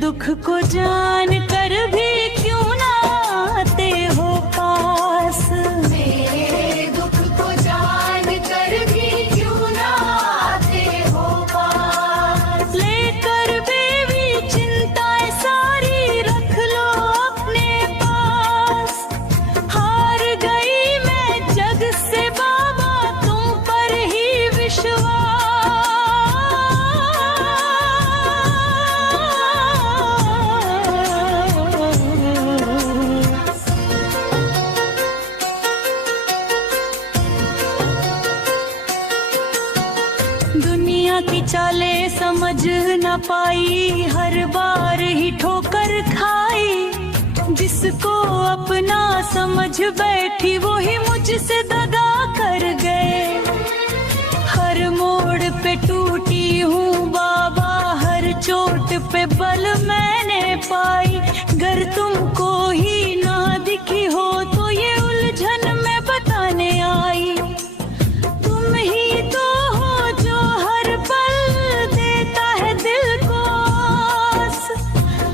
दुख को जान कर भी क्यों ना आते हो पास। मेरे दुख को जान कर भी क्यों ना आते हो पास। लेकर बेबी चिंताएं सारी रख लो अपने पास। हार गई मैं जग से बाबा तुम पर ही विश्वास। दुनिया की चालें समझ न पाई, हर बार ही ठोकर खाई। जिसको अपना समझ बैठी वो ही मुझसे दगा कर गए। हर मोड़ पे टूटी हूँ बाबा, हर चोट पे बल मैंने पाई। गर तुमको ही ना दिखी हो तो ये उलझन मैं बताने आई। तुम ही तो हो जो हर पल देता है दिल को आस।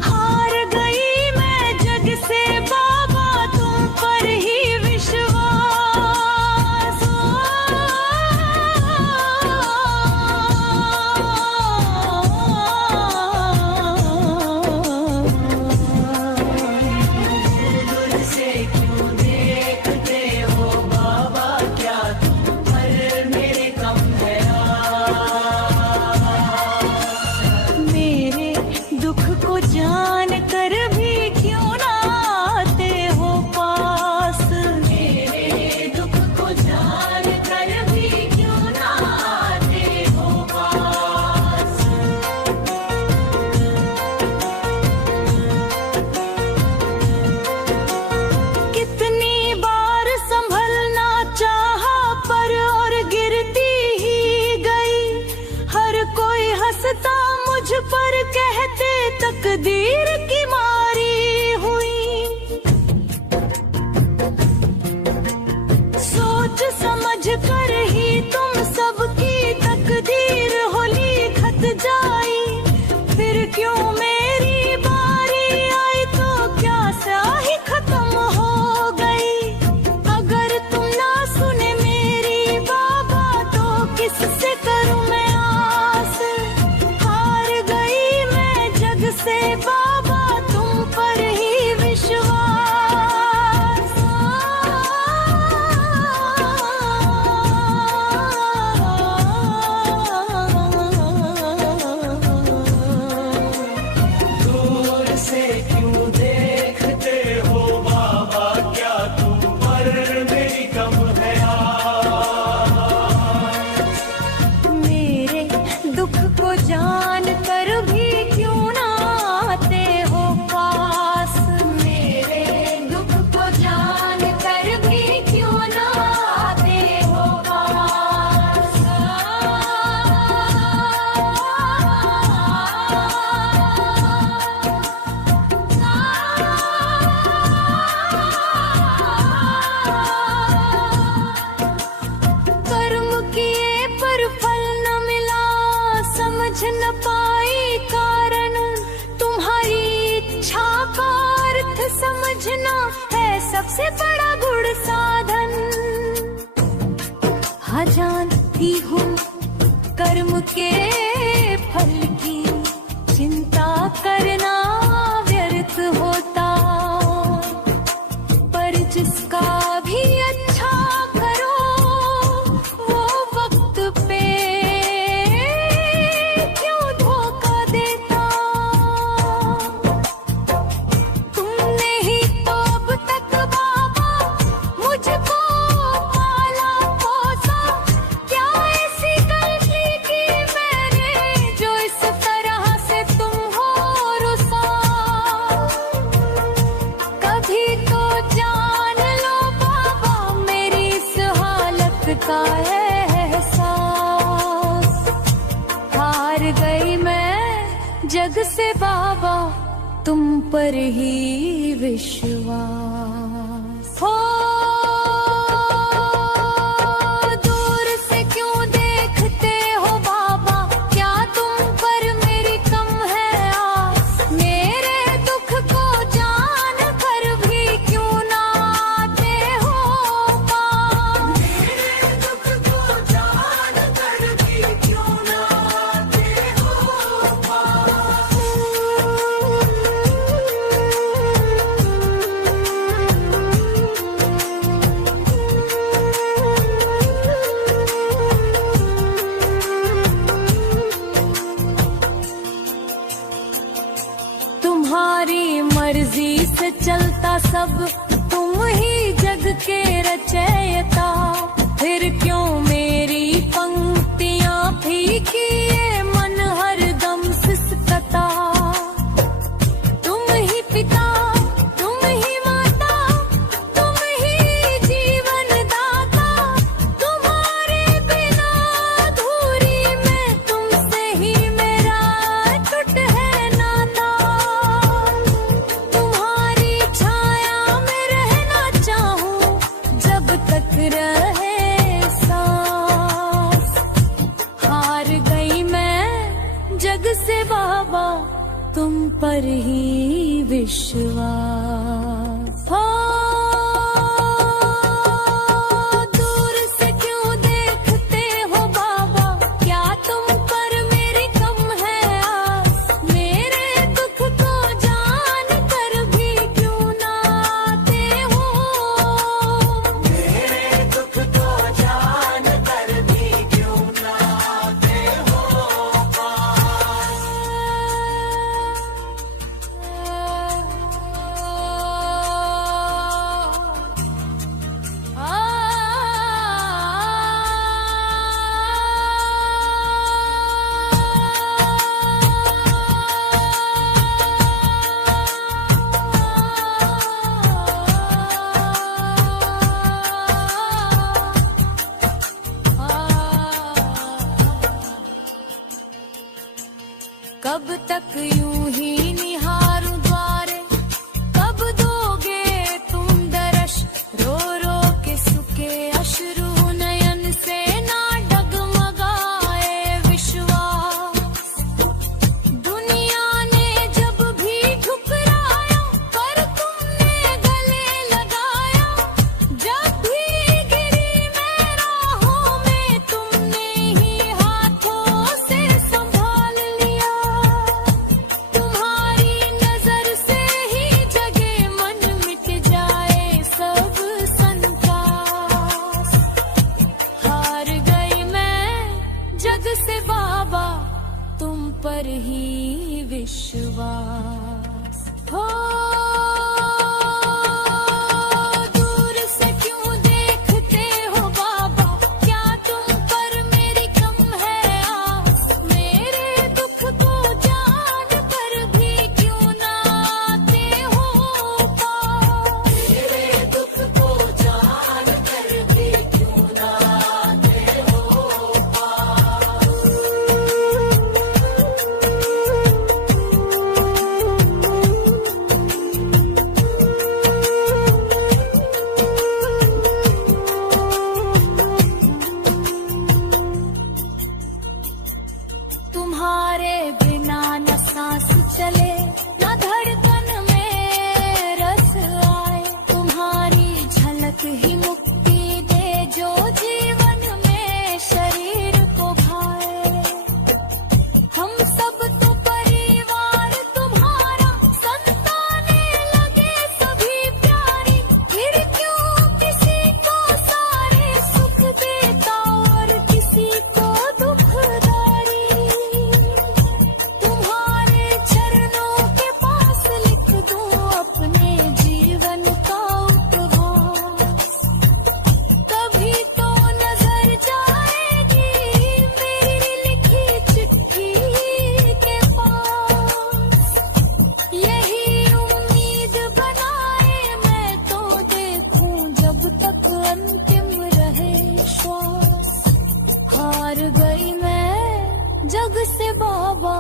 हार गई मैं जग से बाबा तुम पर ही विश्वास। दूर से क्यों देखते हो बाबा, क्या तुम पर मेरे कम है मेरे दुख को जान कर भी क्यों ना आते हो पास। मेरे दुख को जान कर भी क्यों ना आते हो पास। कितनी बार संभलना चाहा पर और गिरती ही गई। हर कोई हंसता मुझ पर कहते तकदीर की मारी हुई। सोच समझ कर ही तुम सबकी तकदीर हो लिखत जाई। फिर क्यों मेरी बारी आई तो क्या स्याही खत्म हो गई। अगर तुम ना सुने मेरी बाबा तो किससे करूं मैं आस। हार गई मैं जग से बाबा तुम पर ही विश्वास। दूर से क्यों देखते हो बाबा, क्या तुम पर मेरी कम है मेरे दुख को जान कर भी क्यों ना आते हो पास। मेरे दुख को जान कर भी क्यों ना आते हो पास। कर्म किए पर फल न मिला, समझ न पाई कारण। तुम्हारी इच्छा का अर्थ समझना है सबसे बड़ा गुण साधन। हाँ जानती हूँ कर्म के फल की चिंता करना व्यर्थ होता। पर जिसका भी अच्छा करो वो वक्त पे क्यों धोखा देता। तुमने ही तो अब तक बाबा मुझको पाला पोसा। क्या ऐसी गलती की मैंने जो इस तरह से तुम हो रुसा। कभी तो जान लो बाबा मेरी इस हालत का एहसास। हार गई मैं जग से बाबा तुम पर ही विश्वास। हो दूर से क्यों देखते हो बाबा, क्या तुम पर मेरी कम है आस। सब तुम ही जग के रचयिता, फिर क्यों मेरी पंक्तियां फीकी ये मन हरदम सिसकता। तुम ही पिता, तुम ही माता, तुम ही जीवन दाता, तुम्हारे बिना अधूरी मैं, तुमसे ही मेरा टूट है नाता। तुम्हारी छाया में रहना चाहूं जब तक रहे सांस। हार गई मैं जग से बाबा, तुम पर ही विश्वास। हो दूर से क्यों देखते हो बाबा, क्या तुम पर मेरी कम है आस। मेरे दुख को जान कर भी क्यों ना आते हो। मेरे दुख को जान कर भी क्यों ना आते हो। कब तक यूं ही निहारूं द्वारे, कब दोगे तुम दर्श। रो रो के सुखे अश्रु नयन से ना डगमगाए विश्वास। दुनिया ने जब भी ठुकराया, पर तुमने गले लगाया। जब भी गिरी मैं राहों में, तुमने ही हाथों से संभाल लिया। तुम्हारी नजर से ही जगे मन, मिट जाए सब संतास। हार गई मैं जग से बाबा, तुम पर ही विश्वास। हो दूर से क्यों देखते हो बाबा, क्या तुम पर मेरी कम है आस। मेरे दुख को जान कर भी क्यों ना आते हो पास। मेरे दुख को जान कर भी क्यों ना आते हो पास। तुम्हारे बिना न सांस चले, न धड़कन में रस आए। तुम्हारी झलक ही मुक्ति दे, जो जीवन में शरीर को भाए। हम सब तो परिवार तुम्हारा, संताने लगे सभी प्यारी। फिर क्यों किसी को सारे सुख देता और किसी को दुखदारी। तुम्हारे चरणों के पास लिख दूं अपने जीवन का उपहास। तभी तो नजर जाएगी मेरी लिखी चिट्ठी के पास। यही उम्मीद बनाए मैं तो देखूं जब तक अंतिम रहे श्वास। हार गई मैं जग से बाबा,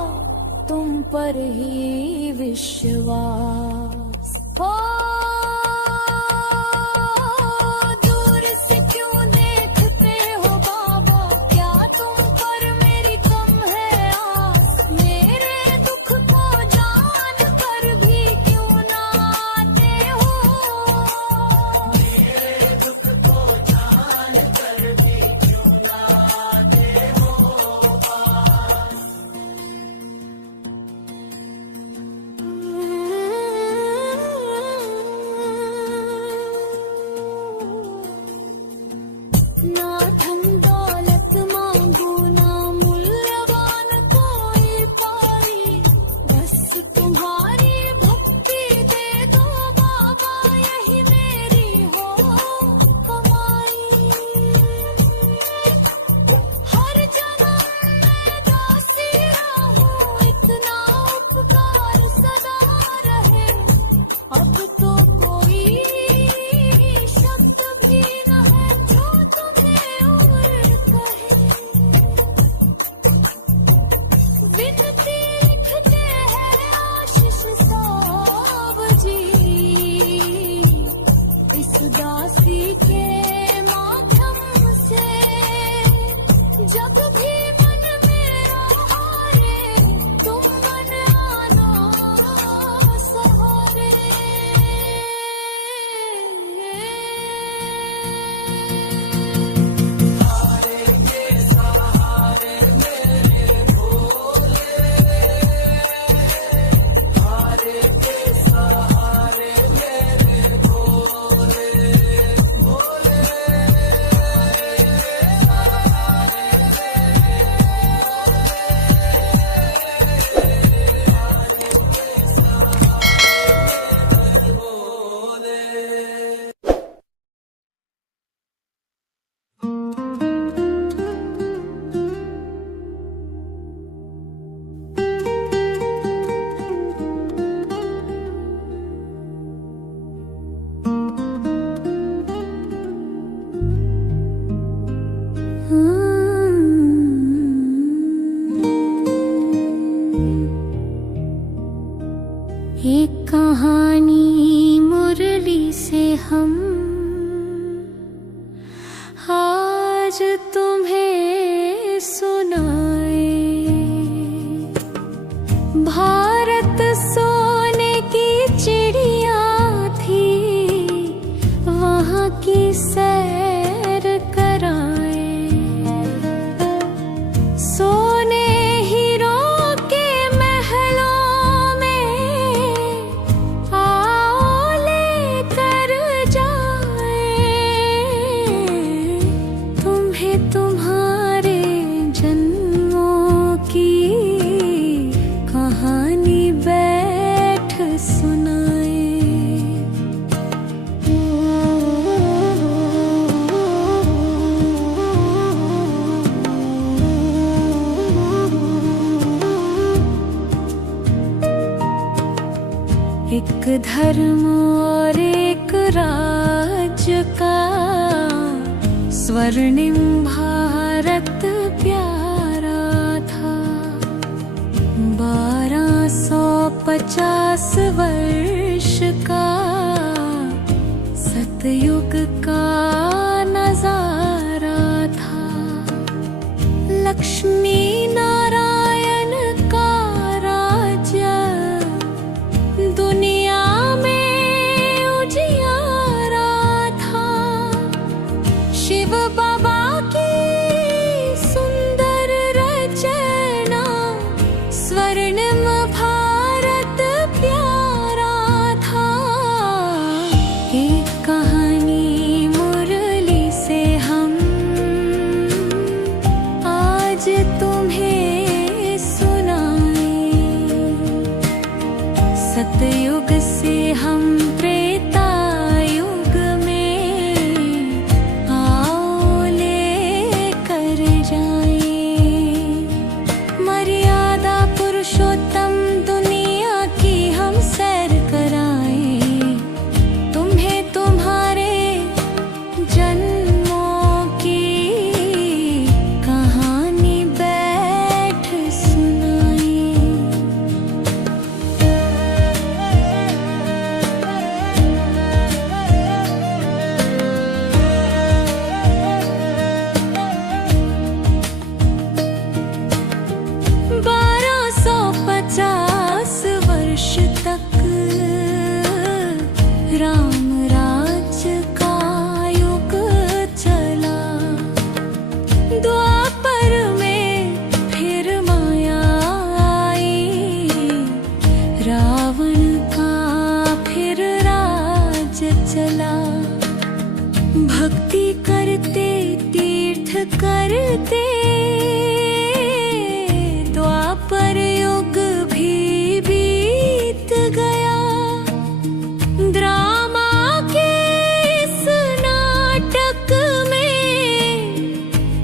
तुम पर ही विश्वास। हो दूर से क्यों देखते हो बाबा, क्या तुम पर मेरी कम है आस। मेरे दुख को जान कर भी क्यों ना आते हो। मेरे दुख को जान कर भी क्यों ना आते हो। एक धर्म और एक राज्य का स्वर्णिम भारत प्यारा था। 1250 वर्ष का सतयुग का नजारा था। लक्ष्मी नारायण का राज्य दुनिया में उजियारा था। शिव बाबा की सुंदर रचना स्वर्णिम भारत प्यारा था। एक कहानी मुरली से हम आज तुम्हें सुनाएं। सतयुग से हम त्रेता युग में आओ लेकर जाएं। मर्यादा पुरुषोत्तम दुनिया की हम सैर कराएं। तुम्हें तुम्हारे जन्मों की कहानी बैठ सुनाएं। बारह 1250 वर्ष तक राम राज्य का युग चला। द्वापर में फिर माया आई। रावण का फिर राज चला। भक्ति करते तीर्थ करते द्वापर युग भी बीत गया। ड्रामा के इस नाटक में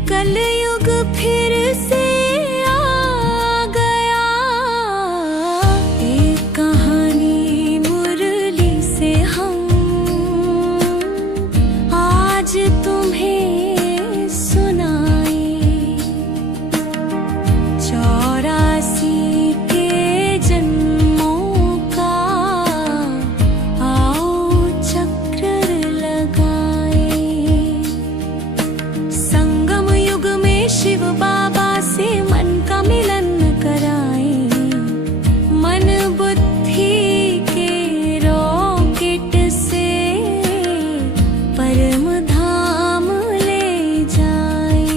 कलयुग फिर से आ गया। एक कहानी मुरली से हम आज तुम्हें सुनाएं। 84 के जन्मों का आओ चक्र लगाएं। संगम युग में शिव बाबा से मन का मिलन कराएं। मन बुद्धि के रॉकेट से परम धाम ले जाएं।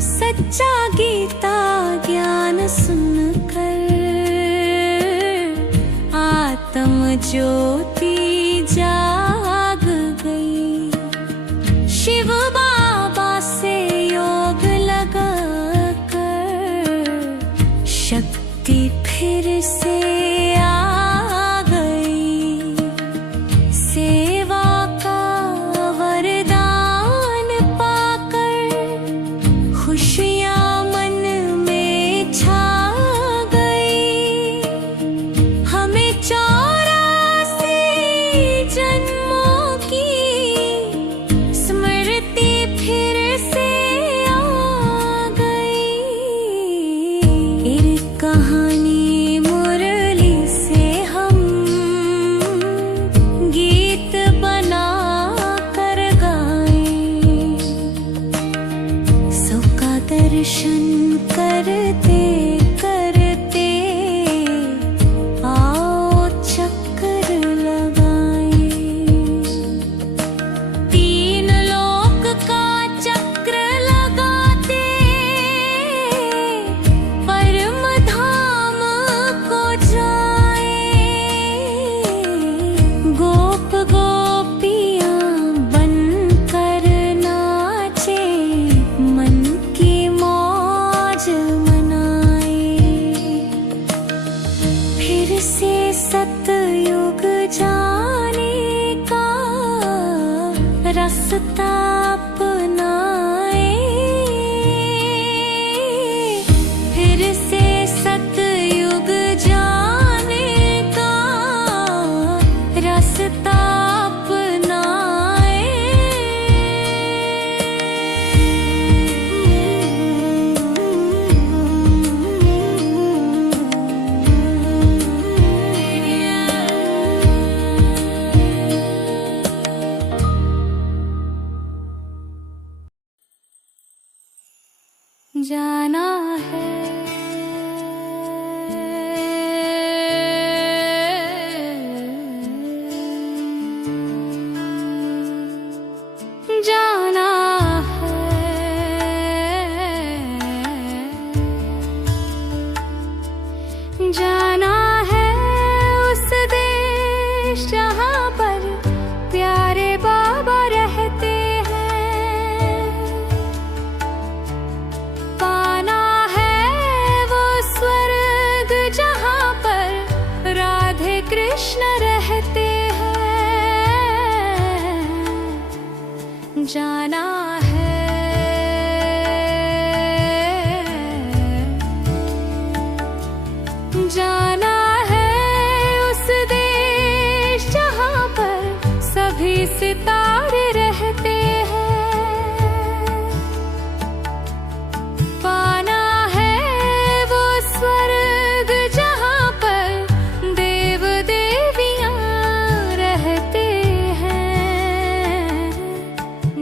सच्चा गीता ज्ञान सुनकर आत्म ज्योति जाग गई। शिव बाबा से योग लगा कर शक्ति फिर से आ गई। सेवा का वरदान पाकर खुशियाँ मन में छा गई। हमें 84 जन्मों की स्मृति फिर से आ गई। एक कहानी मुरली से हम गीत बना कर गाएं। सबका दर्शन करते करते आओ चक्कर लगाएं। 3 लोक का चक्र लगाते परम धाम को जाएं। गोप गोपियाँ बनकर नाचे, मन की मौज मनाए। फिर से सतयुग जाने रास्ता अपनाए, फिर से सतयुग जाने का रास्ता जाना है। जाना है, जाना है उस देश जहाँ पर प्यारे बाबा रहते हैं। पाना है वो स्वर्ग जहाँ पर राधे कृष्ण रहते हैं। जाना है, जाना है उस देश जहाँ पर सभी सितारे रहते हैं। पाना है वो स्वर्ग जहाँ पर देव देवियाँ रहते हैं।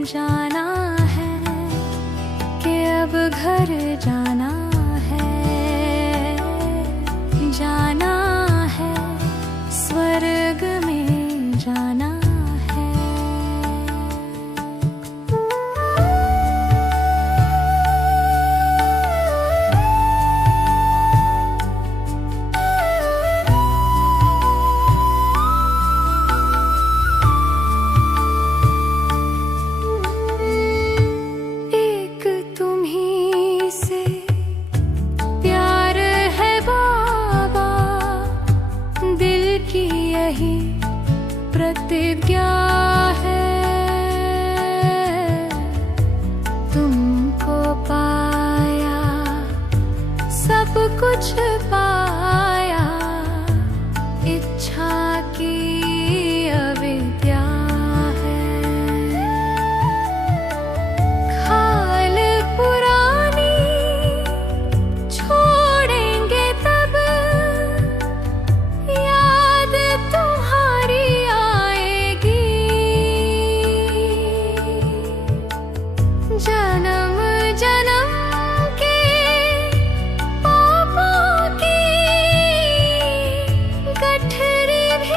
जाना है कि अब घर जाना है, जाना है स्वर्ग में जाना है। एक तुम्हीं से प्यार है बाबा, दिल की यही प्रतिज्ञा है। तुमको पाया सब कुछ पाया, इच्छा की अविद्या है। खाल पुरानी छोड़ेंगे तब, याद तुम्हारी आएगी। जन्म जन्म के पापों की गठरी भी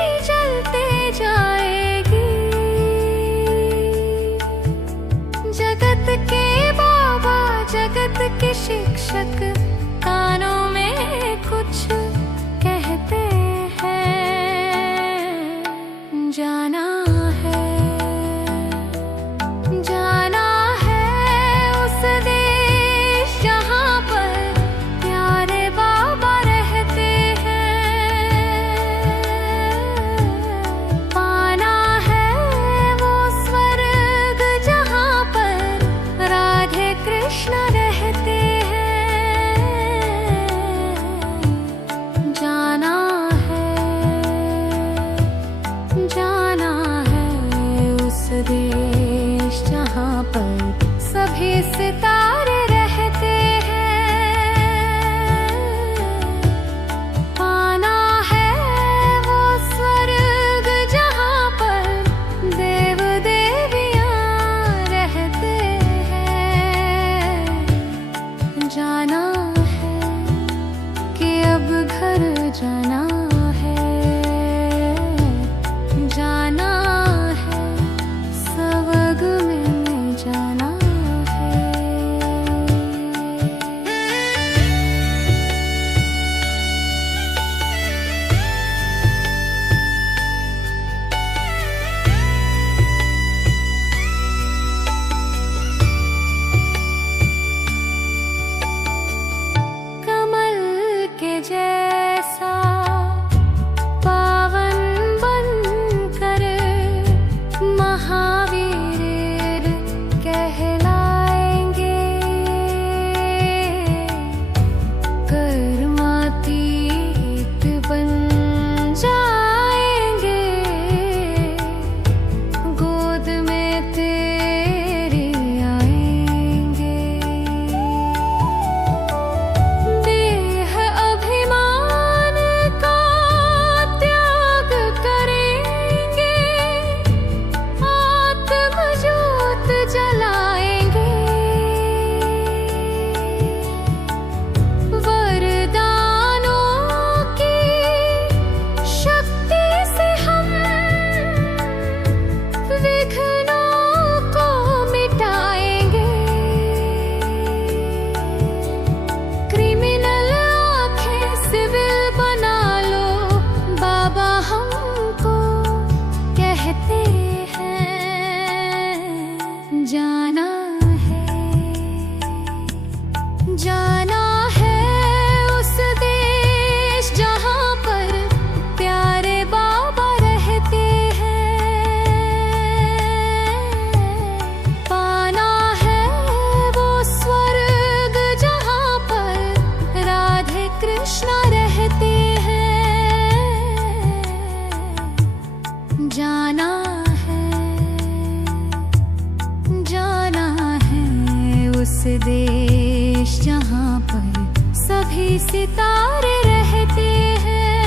सितारे रहते हैं,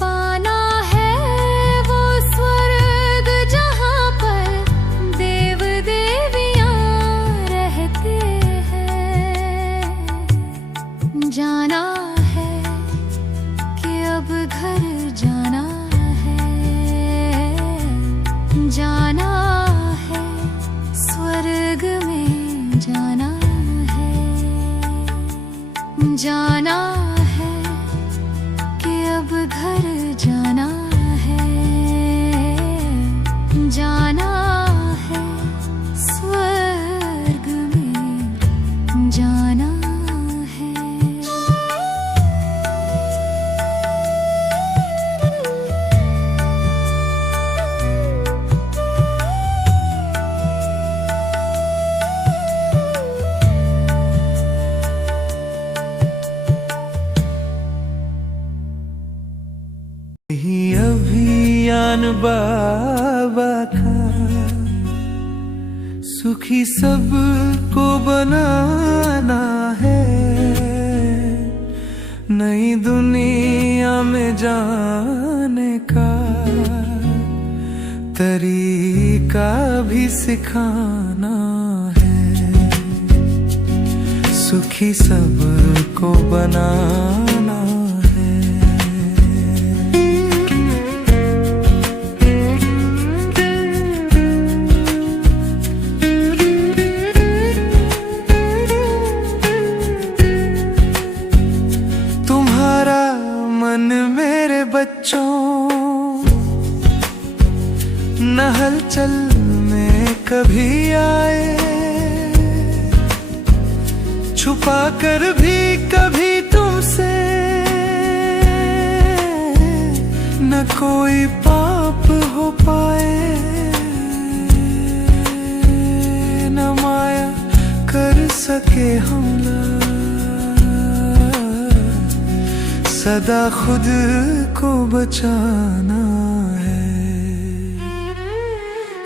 पाना है वो स्वर्ग जहाँ पर देव देवियाँ रहते हैं। जाना है कि अब घर जाना है, जाना है स्वर्ग में जाना है, जाना है कि अब घर जाना है, जाना है स्वर्ग में जाना है। यही अभियान बाबा का, सुखी सबको बनाना है, नई दुनिया में जाने का तरीका भी सिखाना है, सुखी सबको बनाना है। तुम्हारा मन मेरे बच्चों न हलचल में कभी आए, छुपा कर भी कभी तुमसे न कोई पाप हो पाए, न माया कर सके हमला, सदा खुद को बचाना है।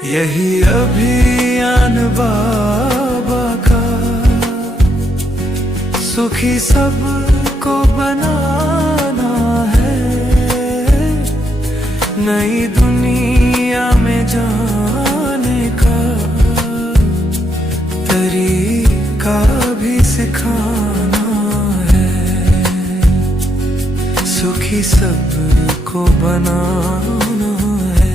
यही अभियान बाबा का, सुखी सबको बनाना है, नई दुनिया में जाने का तरीका भी सिखाना है, सुखी सबको बनाना है।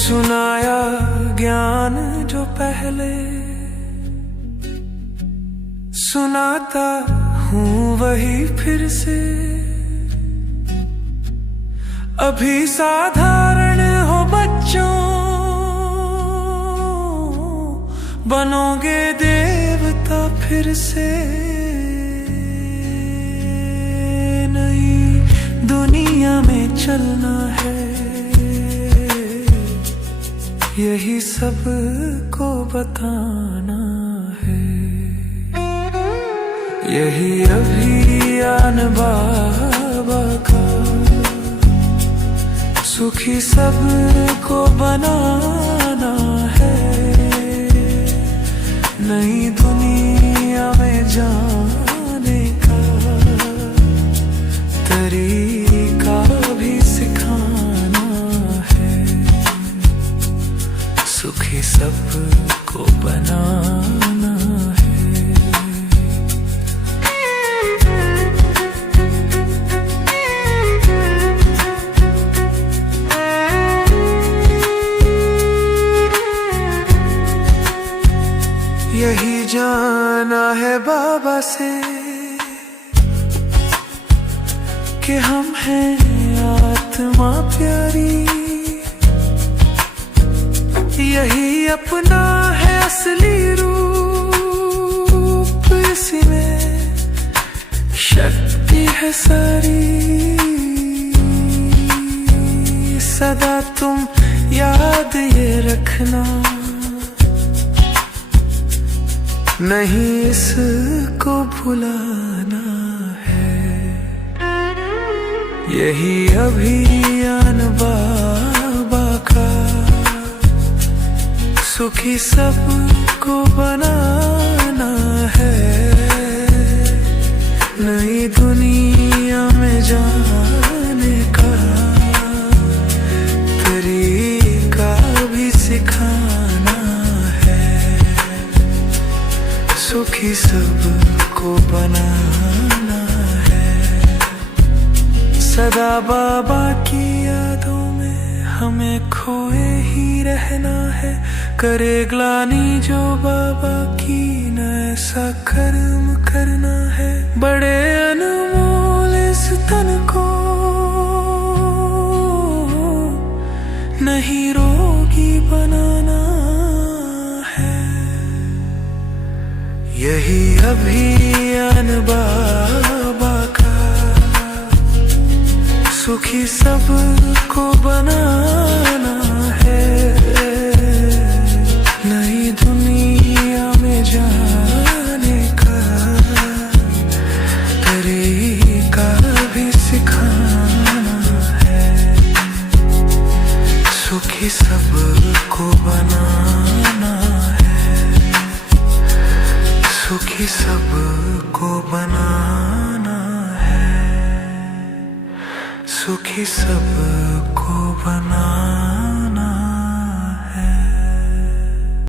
सुनाया ज्ञान जो पहले, सुनाता हूँ वही फिर से, अभी साधारण हो बच्चों, बनोगे देवता फिर से, नई दुनिया में चलना है, यही सबको बताना है। यही अभियान बाबा का, सुखी सबको बनाना है, नई दुनिया में जाने का तरीका भी सिखाना है, सुखी सबको बनाना है। यही जाना है बाबा से कि हम हैं आत्मा प्यारी, यही अपना है असली रूप, इसी में शक्ति है सारी, सदा तुम याद ये रखना, नहीं इसको भुलाना है। यही अभियान बाबा का, सुखी सबको बनाना है, नई दुनिया में जाने का तरीका भी सिखाना है, सुखी सबको बनाना है। सदा बाबा की यादों में हमें खोए ही रहना है, करे ग्लानि जो बाबा की न ऐसा कर्म करना है, बड़े अनमोल इस तन को नहीं रोगी बनाना है, यही अभियान बाबा का, सुखी सबको बनाना है, नई दुनिया में जाने का तरीका भी सिखाना है, सुखी सबको बनाना है, सुखी सबको बनाना है, सुखी सबको बनाना।